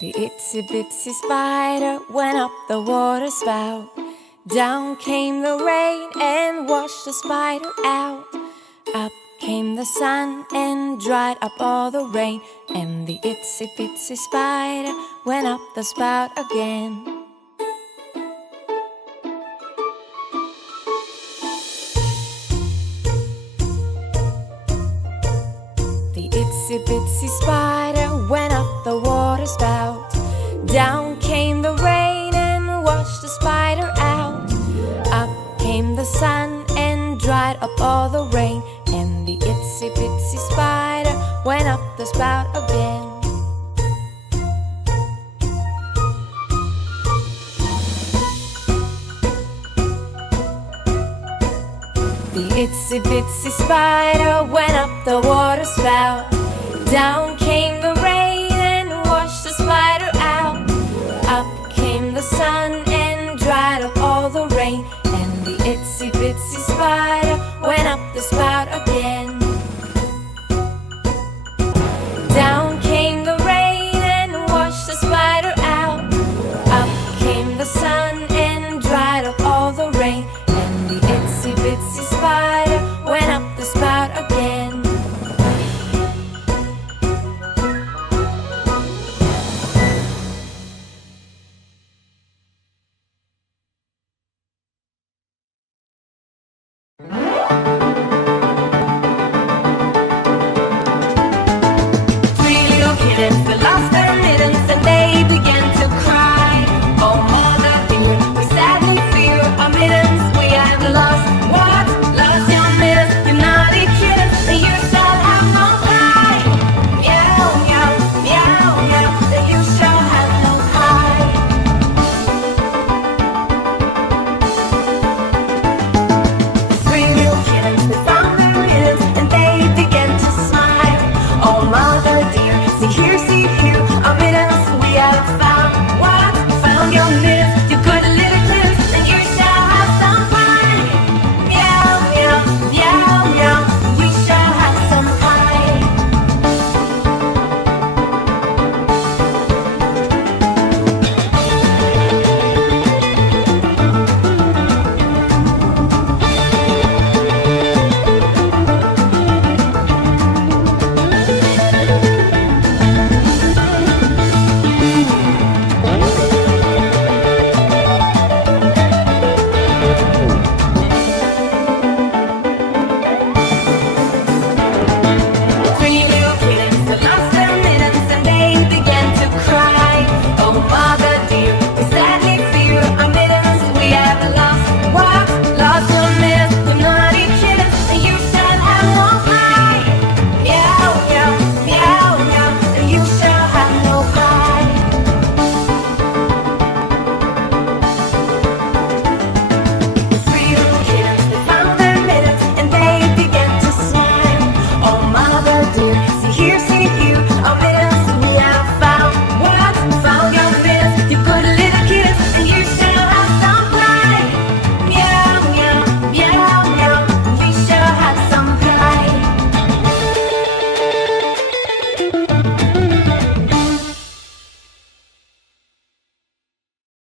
The itsy bitsy spider went up the water spout. Down came the rain and washed the spider out. Up came the sun and dried up all the rain. And the itsy bitsy spider went up the spout again. The itsy bitsy spider went up the water spout. Down came the rain and washed the spider out. Up came the sun and dried up all the rain. And the itsy bitsy spider went up the spout again. The itsy bitsy spider went up the water spout. Down came